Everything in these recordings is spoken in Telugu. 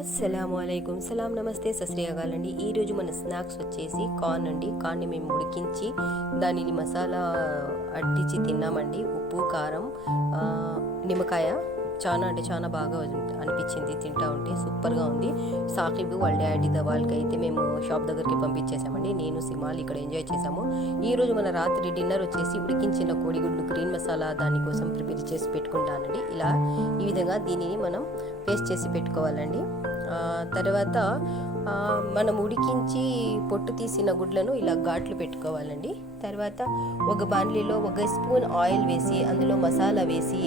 అస్సలాముఅలైకుం, సలాం, నమస్తే, సస్రియాగాల్ అండి. ఈరోజు మన స్నాక్స్ వచ్చేసి కార్న్ అండి. కార్న్ని మేము ఉడికించి దానిని మసాలా అడ్డించి తిన్నామండి. ఉప్పు, కారం, నిమ్మకాయ చాలా అంటే చాలా బాగా అనిపించింది. తింటా ఉంటే సూపర్గా ఉంది. సాకిబ్ వాళ్ళ డాడీ వాళ్ళకి అయితే మేము షాప్ దగ్గరికి పంపించేసామండి. నేను సిమాల్ ఇక్కడ ఎంజాయ్ చేసాము. ఈరోజు మన రాత్రి డిన్నర్ వచ్చేసి ఉడికించిన కోడిగుడ్లు గ్రీన్ మసాలా దానికోసం ప్రిపేర్ చేసి పెట్టుకుంటానండి. ఇలా ఈ విధంగా దీనిని మనం పేస్ట్ చేసి పెట్టుకోవాలండి. తర్వాత మనం ఉడికించి పొట్టు తీసిన గుడ్లను ఇలా ఘాట్లు పెట్టుకోవాలండి. తర్వాత ఒక బాండ్లీలో 1 స్పూన్ ఆయిల్ వేసి అందులో మసాలా వేసి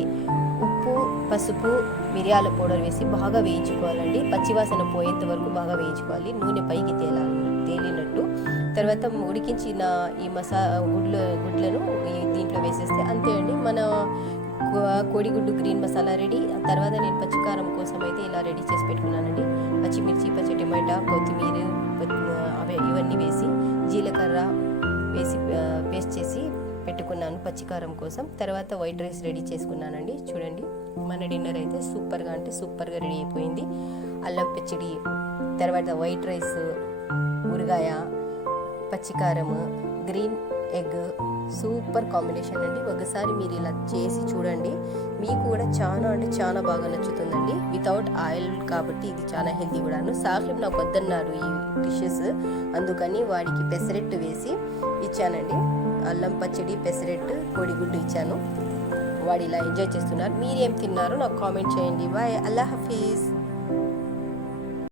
ఉప్పు, పసుపు, మిరియాల పౌడర్ వేసి బాగా వేయించుకోవాలండి. పచ్చివాసన పోయేంత వరకు బాగా వేయించుకోవాలి. నూనె పైకి తేలినట్టు. తర్వాత ఉడికించిన ఈ గుడ్లను దీంట్లో వేసేస్తే అంతే అండి, మన కోడిగుడ్డు గ్రీన్ మసాలా రెడీ. తర్వాత నేను పచ్చికారం కోసం అయితే ఇలా రెడీ చేసి పెట్టుకున్నానండి. పచ్చిమిర్చి, పచ్చి టమాటా, కొత్తిమీర ఇవన్నీ వేసి జీలకర్ర వేసి పేస్ట్ చేసి పెట్టుకున్నాను పచ్చికారం కోసం. తర్వాత వైట్ రైస్ రెడీ చేసుకున్నానండి. చూడండి, మన డిన్నర్ అయితే సూపర్గా అంటే సూపర్గా రెడీ అయిపోయింది. అల్లం పచ్చడి, తర్వాత వైట్ రైస్, ఊరగాయ, పచ్చికారం, గ్రీన్ ఎగ్, సూపర్ కాంబినేషన్ అండి. ఒకసారి మీరు ఇలా చేసి చూడండి, మీకు కూడా చాలా అంటే చాలా బాగా నచ్చుతుందండి. వితౌట్ ఆయిల్ కాబట్టి ఇది చాలా హెల్తీ కూడాను. సాహిబ్ నాకు వద్దన్నారు ఈ డిషెస్, అందుకని వాడికి పెసరెట్టు వేసి ఇచ్చానండి. అల్లం పచ్చడి, పెసరెట్టు, కోడిగుడ్డు ఇచ్చాను. వాడు ఇలా ఎంజాయ్ చేస్తున్నారు. మీరేం తిన్నారో నాకు కామెంట్ చేయండి. బాయ్, అల్లా హఫీజ్.